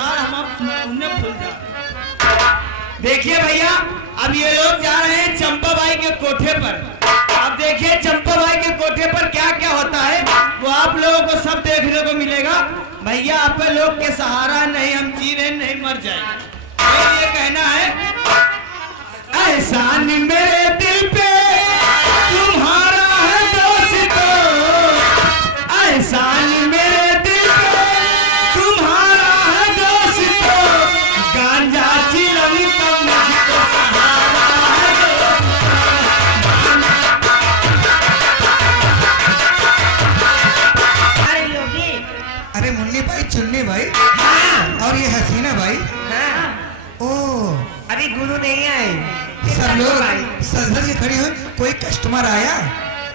आसार हम उन्हें भूल जाए। देखिए भैया, अब ये लोग जा रहे हैं चंपा बाई के कोठे पर। अब देखिए चंपा बाई के कोठे पर क्या क्या होता है वो आप लोगों को सब देखने को मिलेगा। भैया आप लोग के सहारा नहीं हम जी रहे नहीं मर जाएंगे। ये कहना है, एहसान मेरे दिल पे तुम्हारा है दोस्तों, एहसान मेरे दिल पे तुम्हारा है दोस्तों, गांजा चिलम का मुझको सहारा है दोस्तों। अरे योगी, अरे मुन्नी भाई, चुन्नी भाई, हाँ और ये हसीना भाई। हाँ, ओ अभी गुरु नहीं आए। सब लोग सज के खड़ी हुई, कोई कस्टमर आया?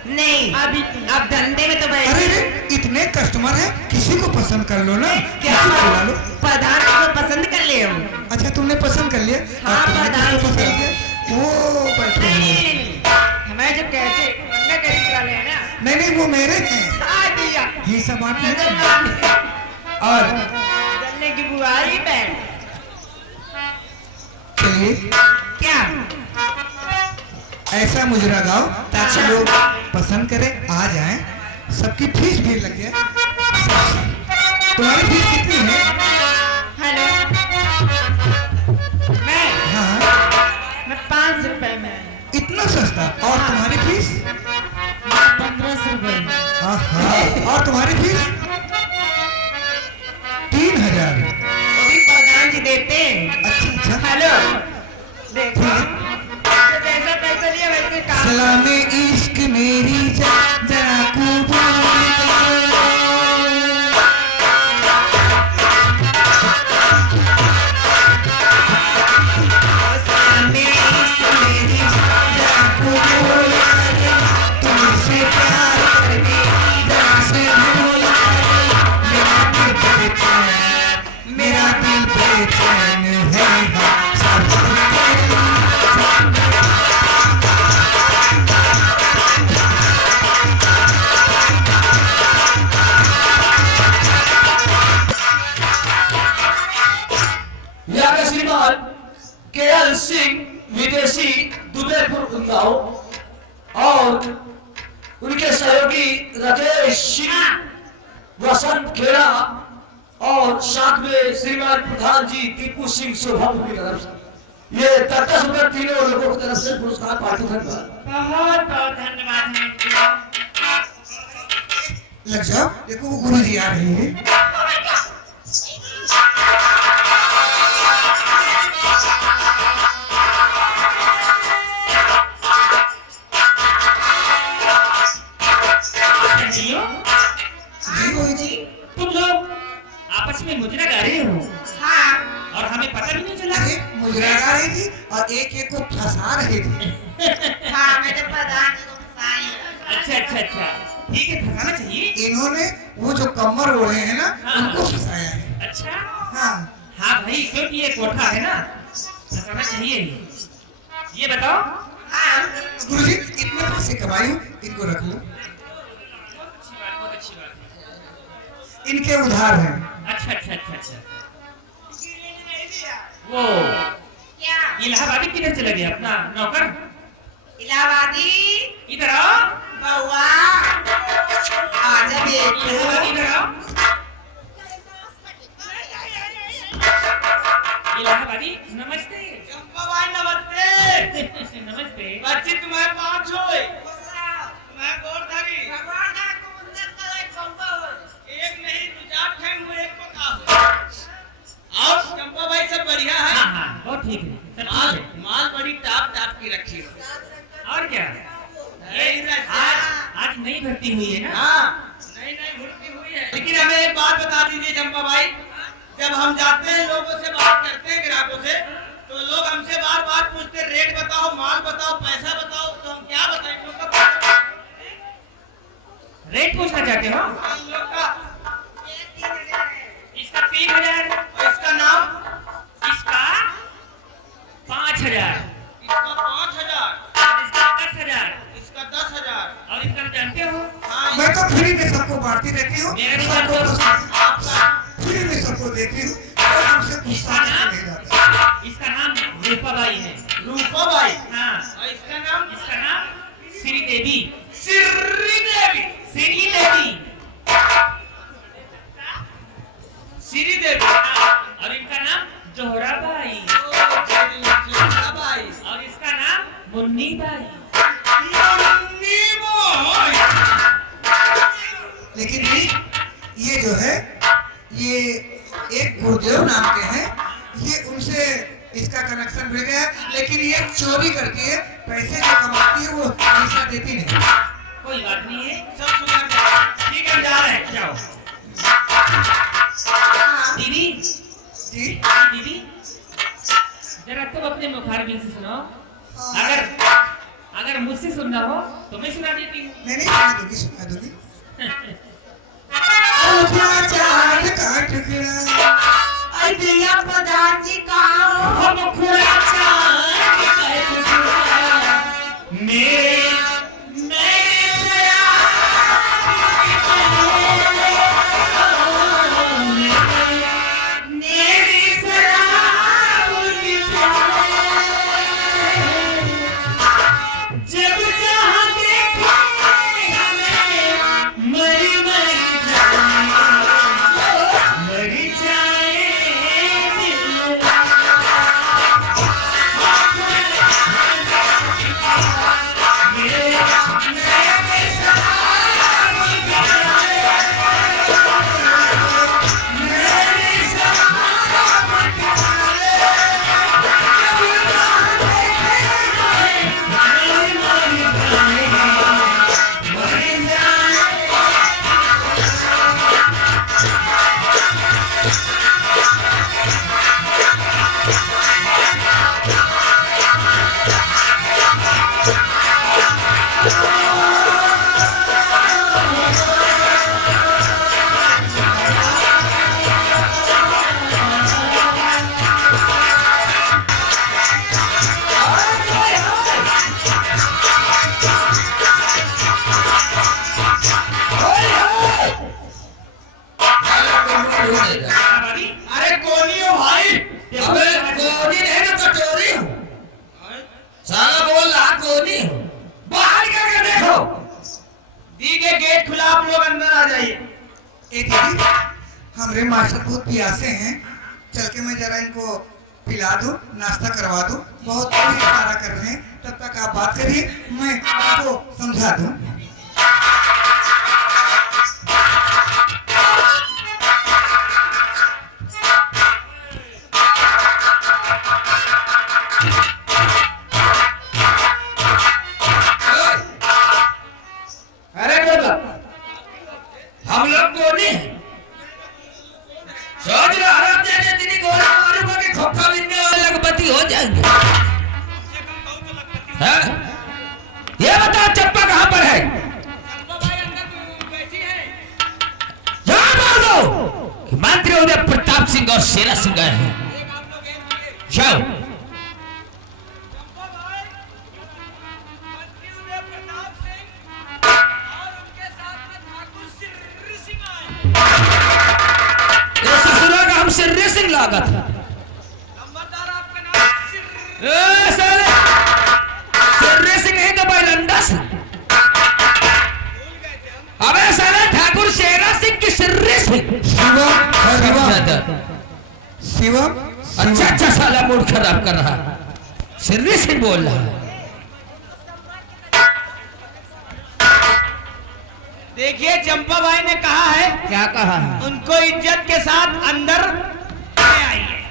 नहीं, अभी अब धंधे में तो बैठे। अरे रे, इतने कस्टमर हैं, किसी को पसंद कर लो ना। क्या बुला लो। प्रधान को पसंद कर ले हम। अच्छा तुमने पसंद कर लिया? हाँ, तुमने प्रधान किसको पसंद से। किया? वो बैठे हैं। हमें जो कैसे न करीब वाले हैं ना। नहीं नहीं, वो मेरे हैं। आ दिया। ये सब बात नहीं। और जलने की बुआई पे चलिए क्या ऐसा मुजरा गाओ ताकि लोग पसंद करें, आ जाएं। सबकी फीस भी लग जाए। तुम्हारी फीस कितनी है? हेलो, हाँ, मैं 500 रुपए में। इतना सस्ता। और तुम्हारी फीस? 1500 रुपए। हाँ, और तुम्हारी फीस? 3000। वो भी प्रधान जी देते हैं। अच्छा अच्छा। हेलो, देखो जैसा पैसा लिया वैसे काम। सलामे इश्क मेरी जरा कबूल सलामे इश्क मेरी जरा कबूल करे, तुमसे प्यार करके जरा से भूल करे। मेरा दिल बेचैन है। श्रीमान के.एल. सिंह विदेशी दुबेपुर उन्नाव और उनके सहयोगी राजेश सिंह वसंत खेड़ा और साथ में श्रीमान प्रधान जी टीपू सिंह शोभापुर की तरफ से ये 10 रुपये तीनों लोगों की तरफ से पुरस्कार पार्टी धन्यवाद। बहुत बहुत धन्यवाद है। लग जाओ, देखो वो गुरु जी आ रहे हैं। तुम लोग आपस में मुजरा गा रहे हो हाँ, और हमें पता भी नहीं चला। अरे मुजरा गा रही थी और एक एक को फंसा रही थी। हाँ, मैं तो प्रधान जी को फंसाई। अच्छा अच्छा अच्छा, ठीक है, फंसाना चाहिए। इन्होंने वो जो कमर ओढ़े हैं ना, उनको फंसाया है। अच्छा हाँ हाँ भाई, क्योंकि ये कोठा है ना, फंसाना चाहिए। ये बताओ, हाँ, गुरुजी इतने पैसे कमाई हूँ, इनको रख लो। बहुत अच्छी बात है। इनके उधार हैं। अच्छा अच्छा अच्छा अच्छा, वो क्या इलाहाबादी किधर चला गया अपना नौकर? इलाहाबादी इधर आओ, बउआ, आजा बेटी। इलाहाबादी इधर आओ। इलाहाबादी नमस्ते। चंपा भाई नमस्ते। नमस्ते। बच्ची तुम्हारे 5 होए। मैं गोरधारी। भगवान का उन्नत करे चंपा होए। एक नहीं 2-4 ठन हुए, एक पका हुए। और चंपा भाई सब बढ़िया है? हाँ हाँ, बहुत ठीक है, सब ठीक माल है। माल बड़ी टाप टाप की रखी हो। और क्या, ये आज नई भर्ती हुई है ना? हाँ, नहीं नहीं भर्ती हुई है। लेकिन हमें एक बात बता दीजिए चंपा भाई, जब हम जाते हैं लोगों से बात करते हैं ग्राहकों से, तो लोग हमसे बार बार पूछते रेट बताओ, माल बताओ, पैसा बताओ, तो हम क्या बताएं? रेट पूछना चाहते हो? हम लोग का इसका 3000, और इसका नाम, इसका 5000, इसका 5000, इसका 10000 इसका 10,000। और इसका जानते हो? हाँ, मैं तो फ्री में सबको बांटती रहती हूँ, मेरे भी सबको बांटो। आपका फ्री में सबको देती हूँ। हमसे गुस्सा नहीं जाता। इसका नाम रूपाबाई है। रूपाबाई। हाँ, और इसका नाम श्रीदेवी। श्रीदेवी। श्रीदेवी। श्रीदेवी। और इनका नाम जोहराबाई। जोहराबाई। और इसका नाम मुन्नीबाई। लेकिन ये जो है ये एक गुरुदेव नाम के हैं, ये उनसे इसका कनेक्शन मिल गया। लेकिन ये चोरी करती है, पैसे जो कमाती है वो हमेशा देती नहीं। कोई बात नहीं है, सब सुधर जाएगा। ठीक है, जा रहे हैं, जाओ। दीदी जी दीदी जरा तुम अपने मुखारबिन से सुनाओ। अगर मुझसे सुनना हो तो मैं सुना देती हूँ। नहीं सुना दूंगी, सुना दूंगी। चांद का टुकड़ा दिया पदार्थी का हम खुला चांद का टुकड़ा, मेरे अरे कोनी हो भाई। अबे कोनी नहीं ना कटोरी हूँ। साला बोल रहा कोनी हूँ। बाहर करके देखो। दी के गेट खुला, आप लोग अंदर आ जाइए। एक दीदी हमारे मास्टर बहुत प्यासे हैं, चल के मैं जरा इनको पिला दूं, नाश्ता करवा दूं। बहुत सारा कर रहे हैं, तब तक आप बात करिए, मैं आपको समझा दूं। अरे बेटा, हम लोग कोनी हैं। सोच रहा हराम जाने तेरी गोली मारूंगा कि खोखा बिनने वाले लखपति हो जाएंगे। हाँ? ये बता चप्पा कहाँ पर है? जवाब मार दो कि मंत्री उदय प्रताप सिंह और शेरा सिंह हैं। जाओ। सिर्रे सिंह लागत है। साले सिर्रे सिंह है तो बैलंदा सिंह। अबे साले ठाकुर शेरा सिंह की सिर्रे सिंह। शिवम अच्छा साला मूड खराब कर रहा है। सिर्रे सिंह बोल रहा है। देखिए, चंपा भाई ने कहा है, क्या कहा? उनको इज्जत के साथ अंदर आइए।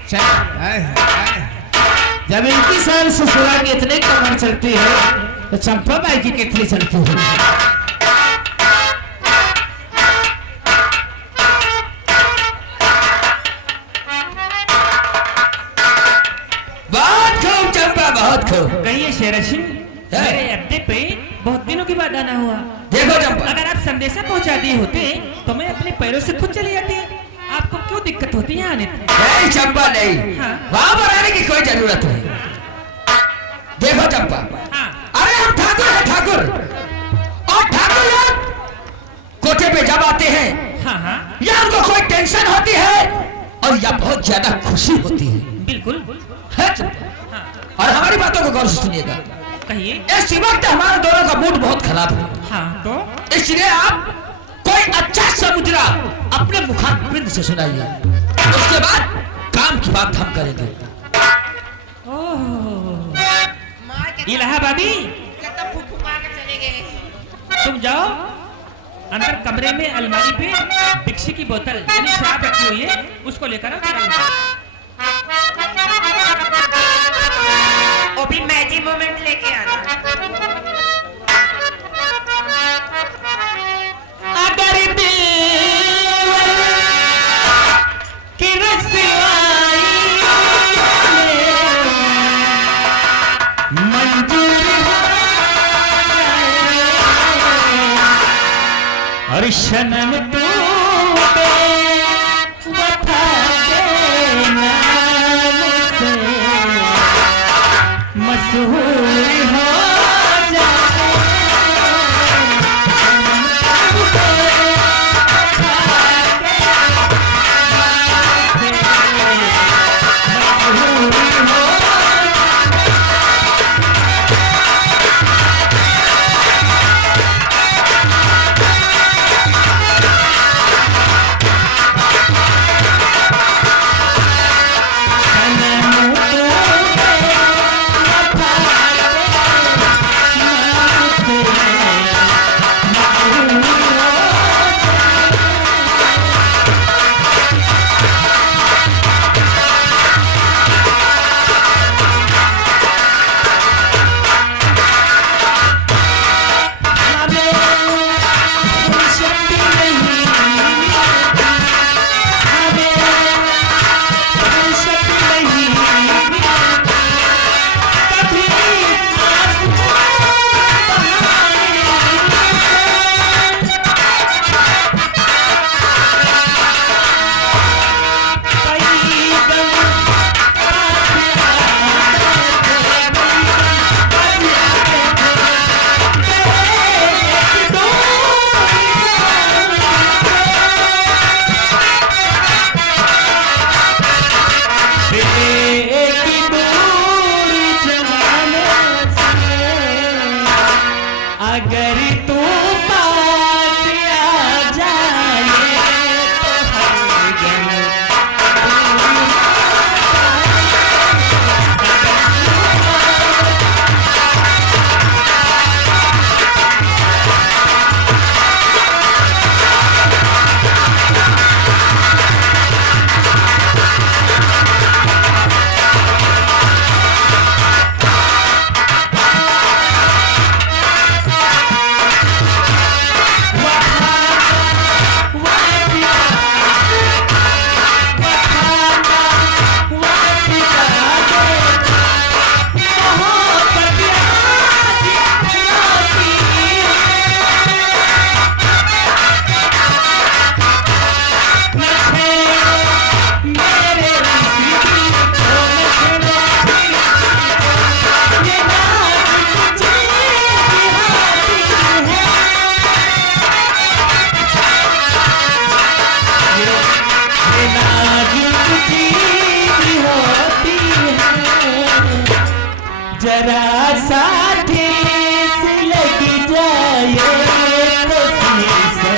जब इनकी साल ससुरा की इतनी कमर चलती है तो चंपा बाई की कितनी चलती है? बहुत खूब चंपा, बहुत खूब। कहिए शेरा सिंह, मेरे अड्डे पे बहुत दिनों के बाद आना हुआ। देखो चंपा, अगर आप संदेशा पहुंचा दिए होते तो मैं अपने पैरों से खुद चली जाती। आपको क्यों दिक्कत होती है आने में? नहीं चंपा नहीं, हाँ। वहां पर आने की कोई जरूरत नहीं। देखो चंपा, हाँ। अरे हम ठाकुर हैं, ठाकुर। और ठाकुर लोग कोठे पे जब आते हैं हाँ हाँ या उनको कोई टेंशन होती है और या बहुत ज्यादा खुशी होती है। बिल्कुल। है चंपा, हाँ और हमारी बातों को गौर से सुनिएगा। कहिए। इस वक्त हमारे दोनों का मूड बहुत खराब है, हाँ तो इसलिए आप कोई अच्छा सा मुजरा अपने मुखारबिंद से सुनाइए, उसके बाद काम की बात हम करेंगे। ओह इलाहाबादी, तुम जाओ अंदर कमरे में अलमारी पे विक्सी की बोतल यानी शराब रखी हुई है, उसको लेकर आओ जरा। वो भी मैजिक मोमेंट लेके आना। अगर दिल की रसवाई मंजूर हो और शनम तू बेवफा देना मुझसे मशहूर हो जाए। अगर तू पास आ जाए तो हर गम जरा सा ठेस लग जाए तो शीशा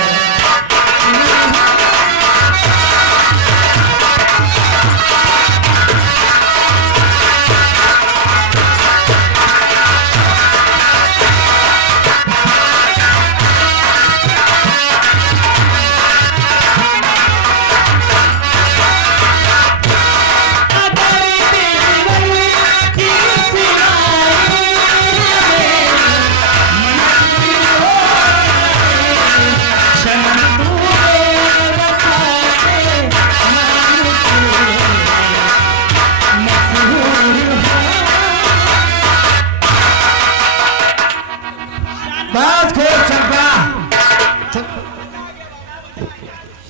बहुत खूब चंपा,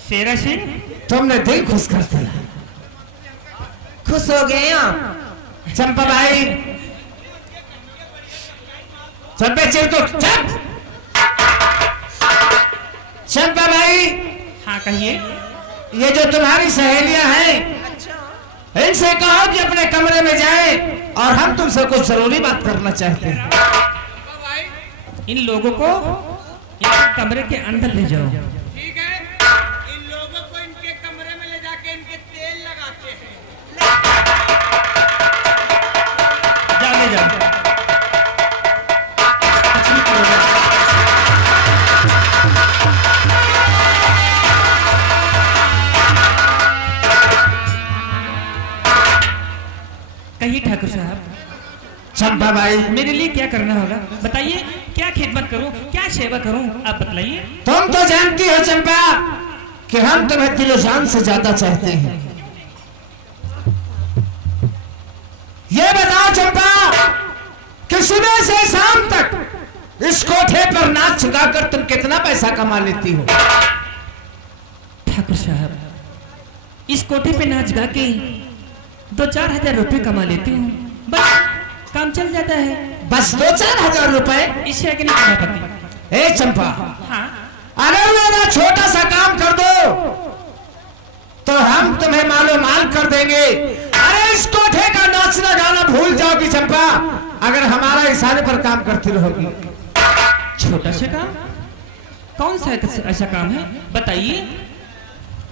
शेरा सिंह तुमने दिल खुश कर दिया। खुश हो गए आप चंपा भाई। चंपे चिर तो चंप चंपा भाई, हाँ कहिए। ये जो तुम्हारी सहेलियां हैं, इनसे कहो कि अपने कमरे में जाएं और हम तुमसे कुछ जरूरी बात करना चाहते हैं। इन लोगों को इनके कमरे के अंदर ले जाओ। ठीक है, इन लोगों को इनके कमरे में ले जाके इनके तेल लगाते हैं। जा ले जाओ। कहिए ठाकुर साहब, चंपा भाई, मेरे लिए क्या करना होगा बताइए। क्या खिदमत करूं, क्या सेवा करूं, आप बतलाइए। तुम तो जानती हो चंपा कि हम तुम्हें दिलो जान से ज्यादा चाहते हैं। ये बताओ चंपा कि सुबह से शाम तक इस कोठे पर नाच चुकाकर तुम कितना पैसा कमा लेती हो? ठाकुर साहब, इस कोठे पे नाच गा के 2-4 हजार रुपए कमा लेती हूँ, बस काम चल जाता है। बस 2-4 हजार रुपए? इससे आगे नहीं कमा पाती। ए चंपा, हाँ, अगर मेरा छोटा सा काम कर दो तो हम तुम्हें मालो माल कर देंगे। अरे इस कोठे का नाचना गाना भूल जाओगी चंपा, अगर हमारा इशारे पर काम करती रहोगी। छोटा सा काम? कौन सा ऐसा काम है, बताइए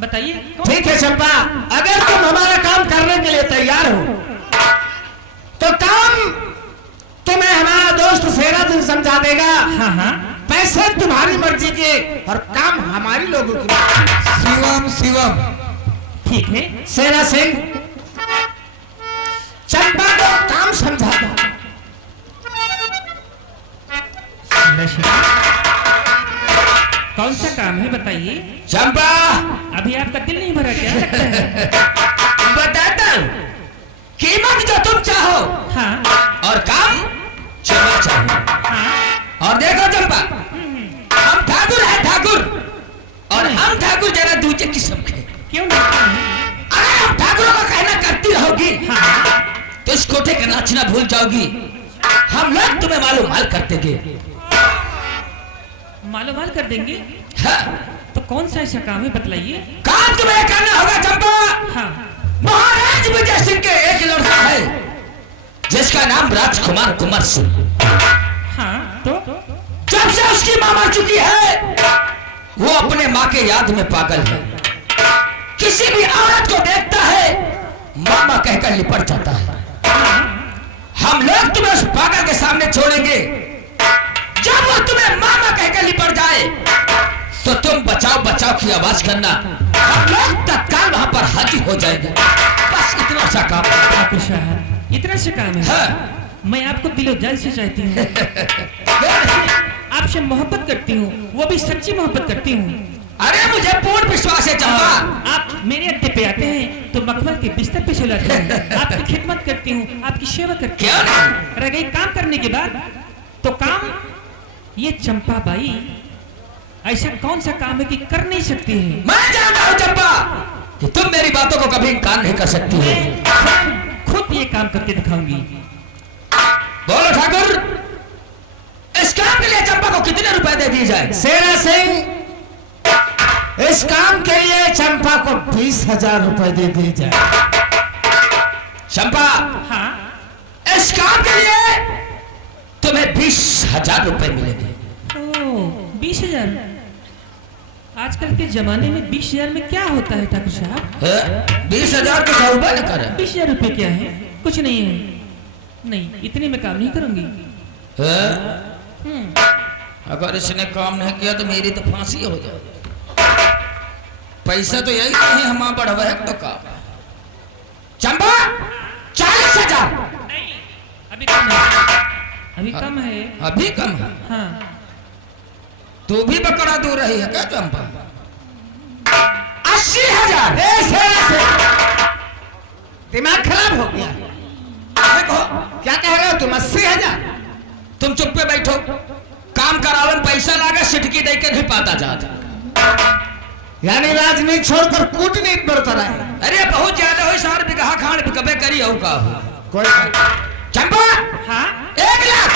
बताइए। ठीक है चंपा, अगर तुम हमारा काम करने के लिए तैयार हो तो काम तुम्हें हमारा दोस्त सेना सिंह समझा देगा। हाँ हाँ, पैसे तुम्हारी मर्जी के और काम हमारी लोगों की। शिवम शिवम, ठीक है। सेना सिंह, चंपा को काम समझा दो। कौन सा काम है बताइए। चंपा, अभी आपका दिल नहीं भरा क्या लगता है? बताता हूं, कीमत जो तुम चाहो हाँ और काम जो मैं चाहूं। हाँ, और देखो चंपा, हम ठाकुर हैं ठाकुर, और हम ठाकुर जरा दूसरे किस्म के। क्यों नहीं? अगर हम ठाकुरों का कहना करती रहोगी हाँ, तो इस कोठे का नाचना भूल जाओगी। हम लोग तुम्हें मालूम माल कर देंगे। मालो माल कर देंगे। हाँ, तो कौन सा ऐसा काम है बतलाइए। काम तुम्हें करना होगा चंपा। हाँ, महाराज विजय सिंह के एक लड़का है जिसका नाम राजकुमार कुमार सिंह। हाँ, तो जब से उसकी मां मर चुकी है वो अपने मां के याद में पागल है। किसी भी औरत को देखता है मामा कहकर लिपट जाता है। हम लोग तुम्हें उस पागल के सामने छोड़ेंगे। जब वो तुम्हें मामा कहकर लिपट जाए तो तुम बचाओ बचाओ की आवाज करना, हम लोग तत्काल वहां पर हाजिर हो जाएंगे। बस इतना सा काम। ठाकुर साहब, इतना सा काम है। हाँ। मैं आपको दिलो जान से चाहती हूँ, आपसे मोहब्बत करती हूँ, वो भी सच्ची मोहब्बत करती हूँ। अरे मुझे पूर्ण विश्वास है चंपा। आप मेरे अड्डे पे आते हैं तो मखमल के बिस्तर पे सुलाते हैं, आपकी खिदमत करती हूँ, आपकी सेवा करती क्यों हूँ। नहीं? रह गई काम करने के बाद तो काम, ये चंपा बाई ऐसा कौन सा काम है कि कर नहीं सकती है? मैं जानता हूं चंपा कि तुम मेरी बातों को कभी इनकार नहीं कर सकती हो। मैं खुद ये काम करके दिखाऊंगी। बोलो ठाकुर, इस काम के लिए चंपा को कितने रुपए दे दिए जाए? सेना सिंह, इस काम के लिए चंपा को 20,000 रुपए दे दिए जाए। चंपा, हाँ, इस काम के लिए तुम्हें 20,000 रुपए मिलेंगे। 20,000? आजकल के जमाने में 20,000 में क्या होता है ठाकुर साहब? 20,000 तो 100 रुपए न करे। 20,000 रुपए क्या है? कुछ नहीं है। नहीं, इतने में काम नहीं करूंगी। अगर इसने काम नहीं किया तो मेरी तो फांसी हो जाए। पैसा तो यही नहीं, हम बढ़वे तो काम। चंपा, 40,000। नहीं, अभी कम है, अभी कम है। अभी कम है? हाँ, तू भी बकरा दूर रही है क्या चंपा? 80,000। दिमाग खराब हो गया। देखो क्या कह रहे हो तुम? 80,000? तुम चुप पे बैठो। काम करावन पैसा लागे, सिटकी दे के भी पाता जाता। यानी राजनीति छोड़कर कूटनीति बरत रहा है। अरे बहुत ज्यादा हो, सार बिगहा खान बिकबे करी हो का कोई। चंपा, हाँ, 1 लाख।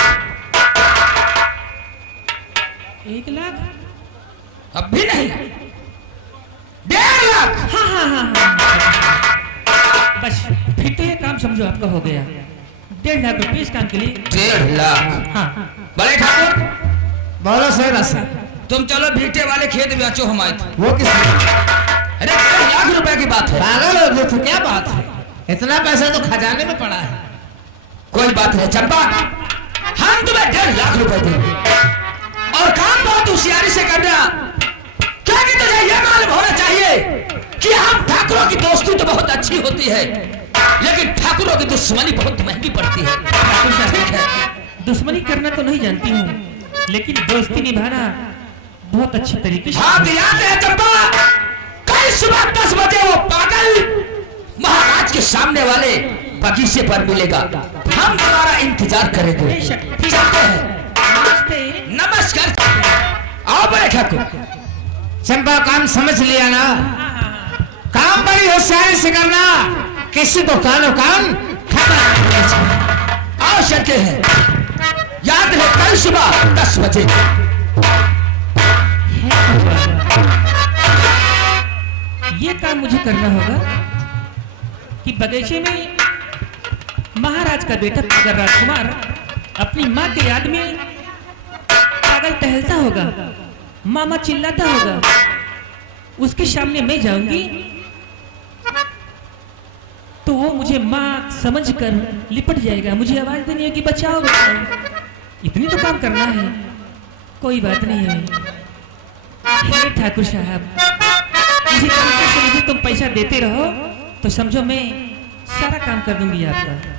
1 लाख? अब भी नहीं? 1.5 लाख। हाँ हाँ हाँ हाँ, बस फिर तो ये काम समझो आपका हो गया। 1.5 लाख रुपए इस काम के लिए। 1.5 लाख। हाँ बड़े ठाकुर बोलो सर रसा तुम चलो भीटे वाले खेत बेचो हमारे थे। वो किस अरे 1.5 लाख रुपए की बात है। पागल हो गए तो क्या बात है, इतना पैसा तो खजाने में पड़ा है। कोई बात नहीं चंपा, हम तुम्हें 1.5 लाख रुपए देंगे और काम बहुत होशियारी से करना, क्योंकि तुझे यह मालूम होना चाहिए कि हम ठाकुरों की दोस्ती तो बहुत अच्छी होती है, लेकिन ठाकुरों की दुश्मनी बहुत महंगी पड़ती है। ठाकुर साहब, ठीक है, दुश्मनी करना तो नहीं जानती हूँ, लेकिन दोस्ती निभाना बहुत अच्छी तरीके से। हाँ तो याद है चंपा, कल सुबह 10 बजे वो पागल महाराज के सामने वाले बगीचे पर मिलेगा, हम तुम्हारा इंतजार करेंगे। बेशक, ठीक चलते है। हैं। नमस्ते। नमस्कार। आओ बड़े ठाकुर। चंपा काम समझ लिया ना, हाँ हाँ हाँ, काम बड़ी होशियारी से करना, किसी को कानो कान खाना नहीं चाहिए। आओ चलते हैं, याद है कल सुबह 10 बजे। ये काम मुझे करना होगा कि बगीचे में महाराज का बेटा पागल राजकुमार अपनी माँ के याद में पागल टहलता होगा, मामा चिल्लाता होगा, उसके सामने मैं जाऊंगी तो वो मुझे माँ समझकर लिपट जाएगा, मुझे आवाज देनी होगी बचाओ बचाओ। इतनी तो काम करना है, कोई बात नहीं है। हे ठाकुर साहब, इसी तरीके से मुझे तुम पैसा देते रहो तो समझो मैं सारा काम कर दूंगी आपका।